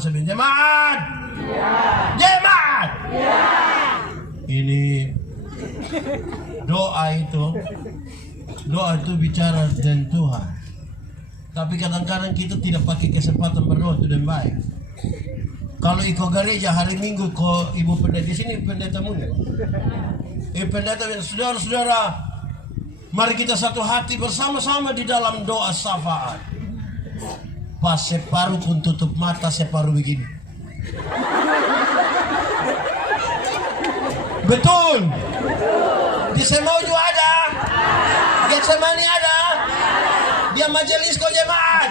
sabihin, jemaat! Jemaat! Ini doa itu bicara dengan Tuhan. Tapi kadang-kadang kita tidak pakai kesempatan berdoa itu dan baik. Kalau ikut gereja hari Minggu kok ibu pendeta di sini pendeta muda. Pendeta, saudara-saudara, mari kita satu hati bersama-sama di dalam doa syafaat. Pas separuh pun tutup mata, separuh begini. Betul. Di Semoju ada, Getsemani ada, dia majelis kau jemaat.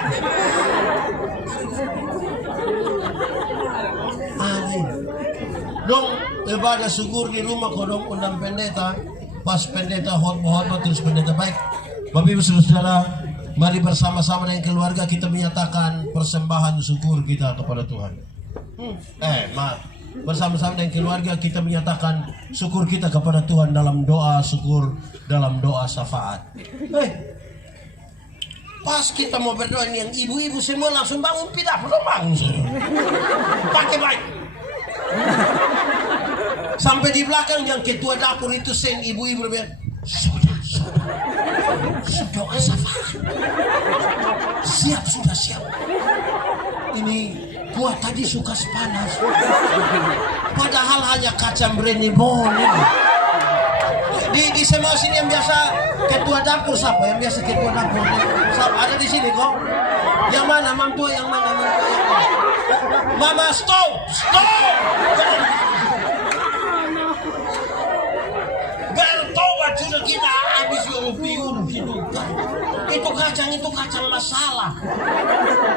Dong ibadah syukur di rumah kau dong undang pendeta. Pas pendeta hormat terus pendeta baik. Bapak Ibu Saudara, mari bersama-sama dengan keluarga kita menyatakan persembahan syukur kita kepada Tuhan. Bersama-sama dengan keluarga kita menyatakan syukur kita kepada Tuhan dalam doa syukur, dalam doa syafaat. Pas kita mau berdoa ini yang ibu-ibu semua langsung bangun, tidak perlu bangun. Pakai baik. Sampai di belakang yang ketua dapur itu sen ibu-ibu berbicara, sudah doa syafaat. Sudah siap. Ini kuat tadi suka panas. Padahal hanya kacang brandibon ini. Di semua sini yang biasa ketua dapur siapa? Yang biasa ketua dapur siapa? Ada di sini kok? Yang mana? Mampu yang mana? Mama stop! Bertobat sudah kita habis urut itu kacang masalah.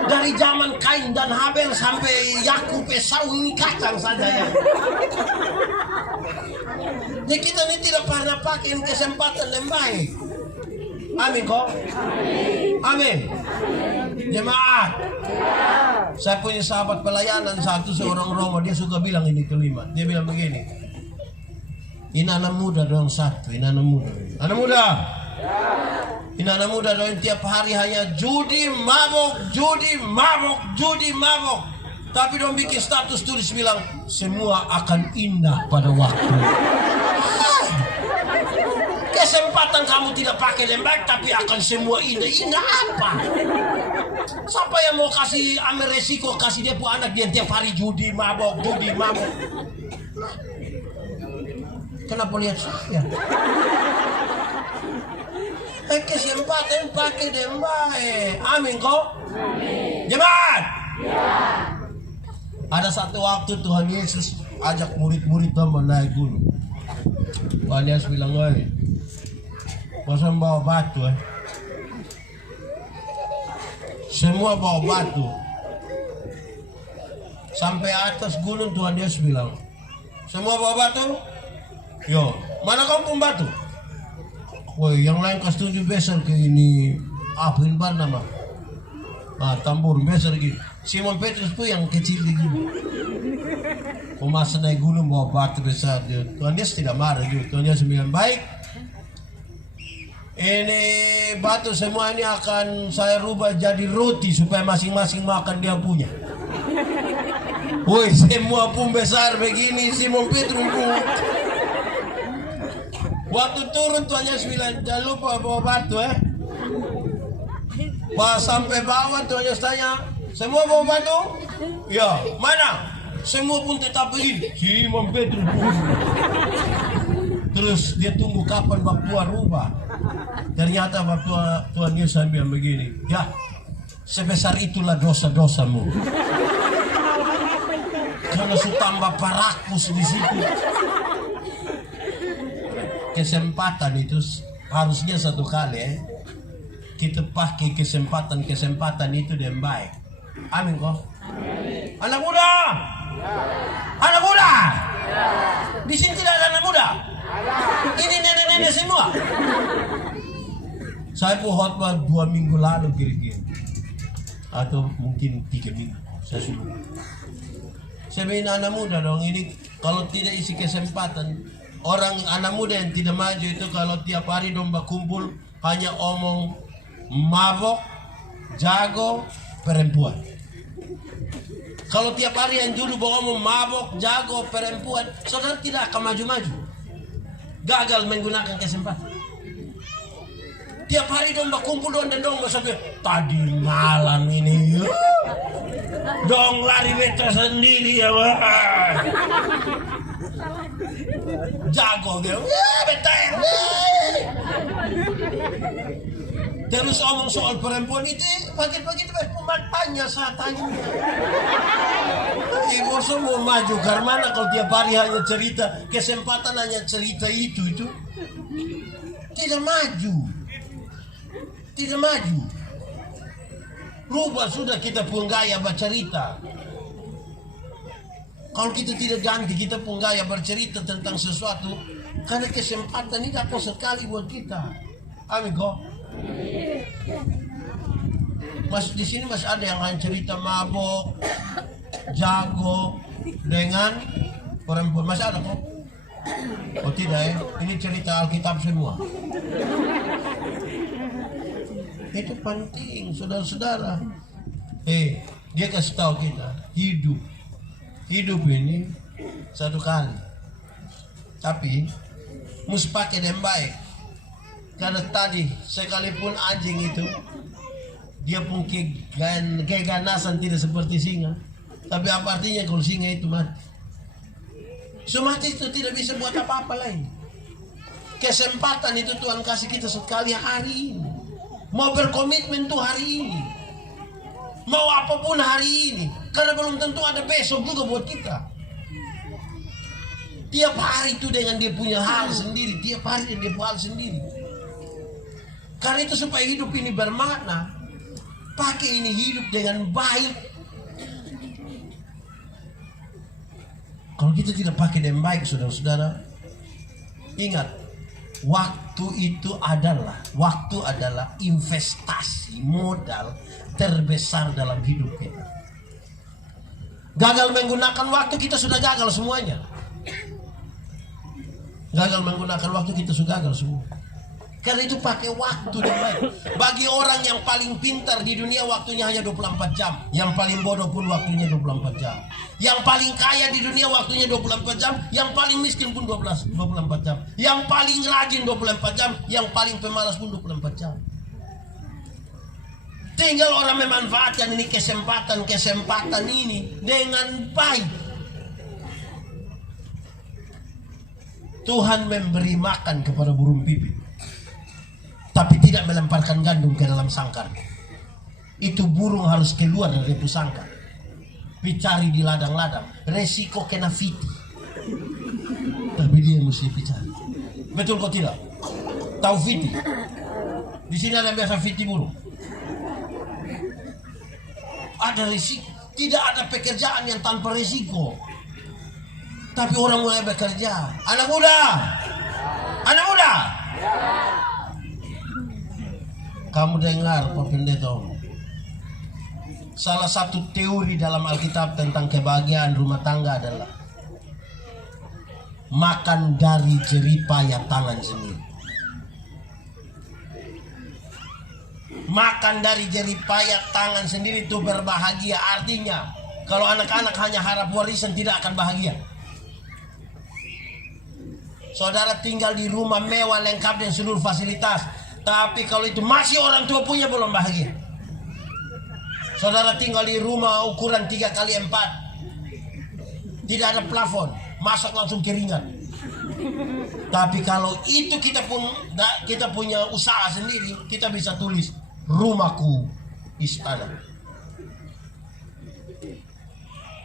Dari zaman Kain dan Habel sampai Yakub Esau ini kacang saja ya. Jadi kita ini tidak pernah pakai kesempatan yang baik. Amin kok? Amin. Jemaat. Saya punya sahabat pelayanan satu, seorang Roma, dia suka bilang ini kelima. Dia bilang begini. Ini anak muda doang satu, ini anak muda. Anak muda. Ini anak muda doang tiap hari hanya judi, mabok. Tapi dong bikin status tulis bilang semua akan indah pada waktu. Kesempatan kamu tidak pakai lembek tapi akan semua indah. Indah apa? Siapa yang mau kasih ambil resiko kasih dia pun anak dia tiap hari judi, mabok. Kenapa lihat saya? Kesempatan pakai lembek. Amin kok? Jemaat. Ada satu waktu Tuhan Yesus ajak murid-murid naik gunung. Tuhan Yesus bilang, masa bawa batu semua bawa batu sampai atas gunung. Tuhan Yesus bilang, semua bawa batu. Yo, mana kamu pun batu? Woi, yang lain kasih tunjuk besar ke ini apin bar nama. Tambur besar gitu. Simon Petrus pun yang kecil begini. Masa naik gunung bawa batu besar. Tuhan Yesus tidak marah juga. Tuhan Yesus bilang, baik. Ini batu semua ini akan saya rubah jadi roti supaya masing-masing makan dia punya. Woi, semua pun besar begini. Simon Petrus pun. Waktu turun Tuhan Yesus bilang, jangan lupa bawa batu Pas sampai bawah Tuhan Yesus tanya, semua bawa batu? Ya, mana? Semua pun tetap begini. Simon Petrus. Terus dia tunggu kapan Bapak rubah. Ternyata Bapak Tuhan Yesus bilang begini, ya sebesar itulah dosa-dosamu. Karena su tambah parakus di situ. Kesempatan itu harusnya satu kali kita pakai kesempatan itu dengan baik. Amin kok? Anak muda. Di sini tidak ada anak muda. Ini nenek-nenek semua. Saya pun khotbah 2 minggu lalu kira-kira, atau mungkin 3 minggu. Saya bilang anak muda dong, ini kalau tidak isi kesempatan. Orang anak muda yang tidak maju itu kalau tiap hari domba kumpul hanya omong mabok, jago, perempuan. Kalau tiap hari yang juru bawa mabok, jago, perempuan, saudara tidak akan maju-maju. Gagal menggunakan kesempatan. Tiap hari dong kumpul dong dan dong sampai tadi malam ini dong lari beta sendiri ya wah. Jago dia beta terus omong soal perempuan itu pagi-pagi itu tanya saya tanya ibu semua maju karena kalau tiap hari hanya cerita kesempatan hanya cerita itu tidak maju. Tidak maju. Rubah sudah kita pun gaya bercerita. Kalau kita tidak ganti kita pun gaya bercerita tentang sesuatu, karena kesempatan ini dapat sekali buat kita. Amin kok. Mas di sini masih ada yang hanya cerita mabok, jago dengan perempuan, masih ada kok. Oh tidak ya, ini cerita Alkitab semua. Itu penting, saudara-saudara. Dia kasih tahu kita, hidup ini satu kali. Tapi mesti pakai yang baik. Karena tadi sekalipun anjing itu dia pun keganasan tidak seperti singa. Tapi apa artinya kalau singa itu mati? So mati itu tidak bisa buat apa-apa lain. Kesempatan itu Tuhan kasih kita sekali hari ini. Mau berkomitmen tuh hari ini. Mau apapun hari ini. Karena belum tentu ada besok juga buat kita. Tiap hari itu dengan dia punya hal sendiri. Tiap hari dengan dia punya hal sendiri. Karena itu supaya hidup ini bermakna. Pakai ini hidup dengan baik. Kalau kita tidak pakai dengan baik saudara-saudara. Ingat. Waktu adalah investasi modal terbesar dalam hidup kita. Gagal menggunakan waktu kita sudah gagal semuanya. Gagal menggunakan waktu kita sudah gagal semua. Karena itu pakai waktu yang baik. Bagi orang yang paling pintar di dunia waktunya hanya 24 jam. Yang paling bodoh pun waktunya 24 jam. Yang paling kaya di dunia waktunya 24 jam. Yang paling miskin pun 24 jam. Yang paling rajin 24 jam. Yang paling pemalas pun 24 jam. Tinggal orang memanfaatkan ini kesempatan ini dengan baik. Tuhan memberi makan kepada burung pipit. Tapi tidak melemparkan gandum ke dalam sangkar. Itu burung harus keluar dari sangkar. Dicari di ladang-ladang. Resiko kena fiti. Tapi dia mesti dicari. Betul kok tidak? Tahu fiti? Di sini ada yang biasa fiti burung. Ada risiko. Tidak ada pekerjaan yang tanpa risiko. Tapi orang mulai bekerja. Anak muda. Kamu dengar Pak Pendeta, salah satu teori dalam Alkitab tentang kebahagiaan rumah tangga adalah makan dari jeripaya tangan sendiri. Makan dari jeripaya tangan sendiri itu berbahagia. Artinya kalau anak-anak hanya harap warisan tidak akan bahagia. Saudara tinggal di rumah mewah lengkap dengan seluruh fasilitas, tapi kalau itu masih orang tua punya belum bahagia. Saudara tinggal di rumah ukuran 3x4, tidak ada plafon, masak langsung keringat. Tapi kalau itu kita punya usaha sendiri, kita bisa tulis rumahku istana.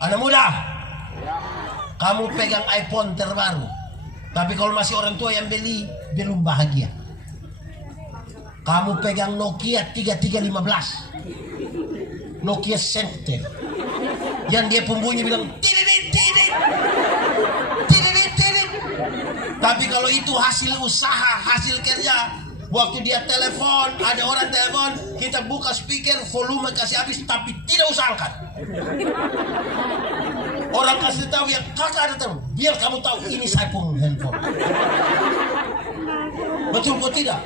Anak muda, kamu pegang iPhone terbaru, tapi kalau masih orang tua yang beli, belum bahagia. Kamu pegang Nokia 3315, Nokia Center, yang dia pembunyi bilang tidit. Tapi kalau itu hasil usaha, hasil kerja, waktu dia telepon, ada orang telepon, kita buka speaker, volume kasih habis, tapi tidak usah angkat. Orang kasih tahu yang kakak ada tahu, biar kamu tahu ini saya pun handphone. Betul kok tidak?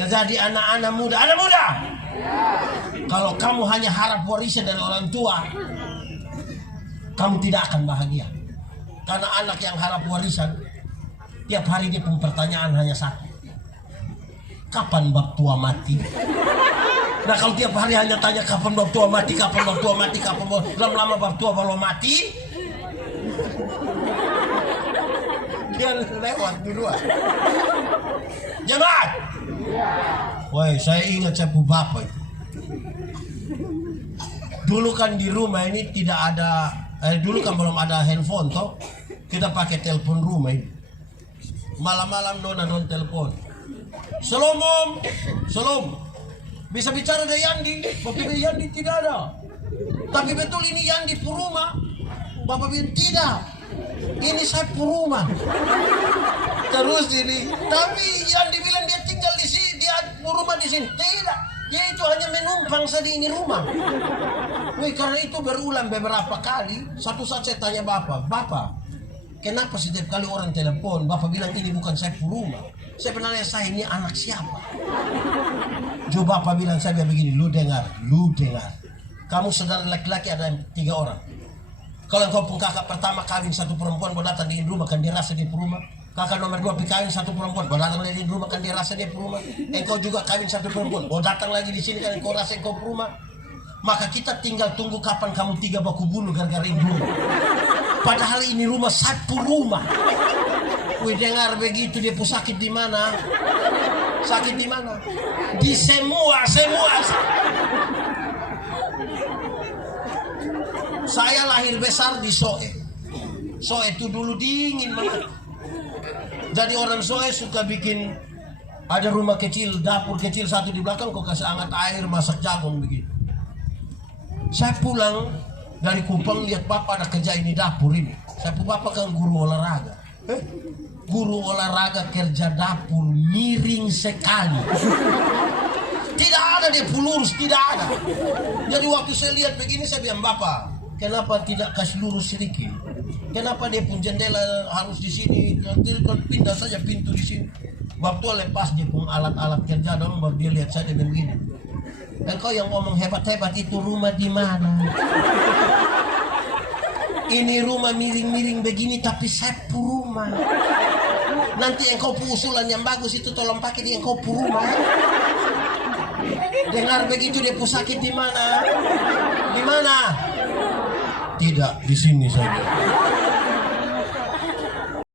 Jadi anak-anak muda, kalau kamu hanya harap warisan dari orang tua, kamu tidak akan bahagia. Karena anak yang harap warisan, tiap hari dia punya pertanyaan hanya satu. Kapan bab tua mati? Nah kalau tiap hari hanya tanya kapan bab tua mati, kapan bab tua mati, kapan bab lama-lama bab tua belum mati, dia lewat duluan. Jemaat, woi saya ingat saya punya bapak itu. Dulu kan di rumah ini tidak ada, dulu kan belum ada handphone toh, kita pakai telepon rumah ini. Malam-malam non telepon. Salam om, salam. Bisa bicara dengan Yandi, Bapak Yandi tidak ada. Tapi betul ini Yandi Puruma. Bapak bilang tidak. Ini saya Puruma. Terus ini, tapi Yandi bilang dia tinggal di sini, dia Puruma di sini. Tidak, dia itu hanya menumpang saja di ini rumah. Wih, karena itu berulang beberapa kali. Satu saat saya tanya Bapak, kenapa setiap kali orang telepon, Bapak bilang ini bukan saya Puruma. Sebenarnya saya ini anak siapa? Coba Bapak bilang saya begini, lu dengar. Kamu saudara laki-laki ada 3 orang. Kalau engkau pun kakak pertama kawin 1 perempuan, baru datang di rumah kan dia rasa dia Puruma. Kakak nomor 2 kawin 1 perempuan, baru datang di rumah kan dia rasa dia Puruma. Engkau juga kawin 1 perempuan, baru datang lagi di sini kan engkau rasa engkau Puruma. Maka kita tinggal tunggu kapan kamu 3 baku bunuh gara-gara ini rumah. Padahal ini rumah 1 rumah. Wih dengar begitu dia pun sakit di mana? Sakit di mana? Di semua. Saya lahir besar di Soe. Soe itu dulu dingin banget. Jadi orang Soe suka bikin ada rumah kecil, dapur kecil satu di belakang, kok kasih hangat air, masak jagung begitu. Saya pulang dari Kupang lihat bapak ada kerja ini dapur ini. Saya pun bapak kan guru olahraga. Guru olahraga kerja dapur miring sekali. Tidak ada dia lurus, tidak ada. Jadi waktu saya lihat begini saya bilang bapak, kenapa tidak kasih lurus sedikit? Kenapa dia pun jendela harus di sini? Kalau pindah saja pintu di sini. Waktu lepas dia pun alat-alat kerja dong, baru dia lihat saya dan begini. Engkau yang ngomong hebat-hebat itu rumah di mana? Ini rumah miring-miring begini tapi saya Puruma. Nanti engkau usulan yang bagus itu tolong pakai di engkau Puruma. Dengar begitu dia sakit di mana? Di mana? Tidak, di sini saja.